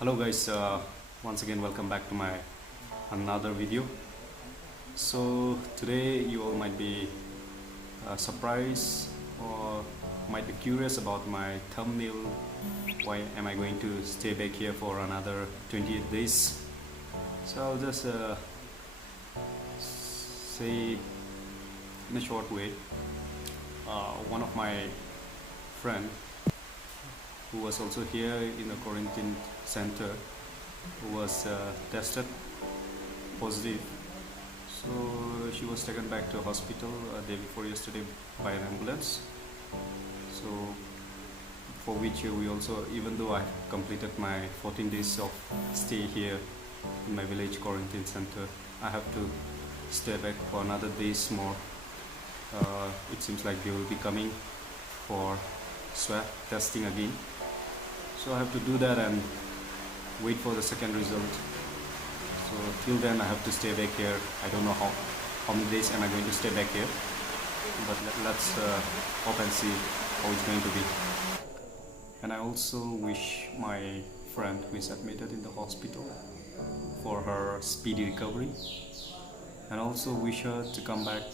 Hello guys, once again welcome back to my another video. So today you all might be surprised or might be curious about my thumbnail. Why am I going to stay back here for another 28 days? So I'll just say in a short way, one of my friend who was also here in the quarantine center who was tested positive, so she was taken back to hospital day before yesterday by an ambulance. So for which we also, even though I completed my 14 days of stay here in my village quarantine center, I have to stay back for another days more. It seems like they will be coming for swab testing again, so I have to do that and wait for the second result. So till then I have to stay back here. I don't know how many days am I going to stay back here, but let's hope and see how it's going to be. And I also wish my friend who is admitted in the hospital for her speedy recovery, and also wish her to come back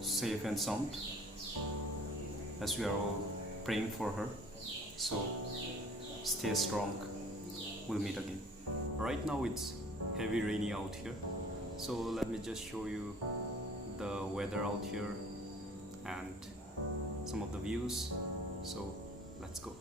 safe and sound, as we are all praying for her. So stay strong, we'll meet again. Right now it's heavy rainy out here, so let me just show you the weather out here and some of the views. So let's go.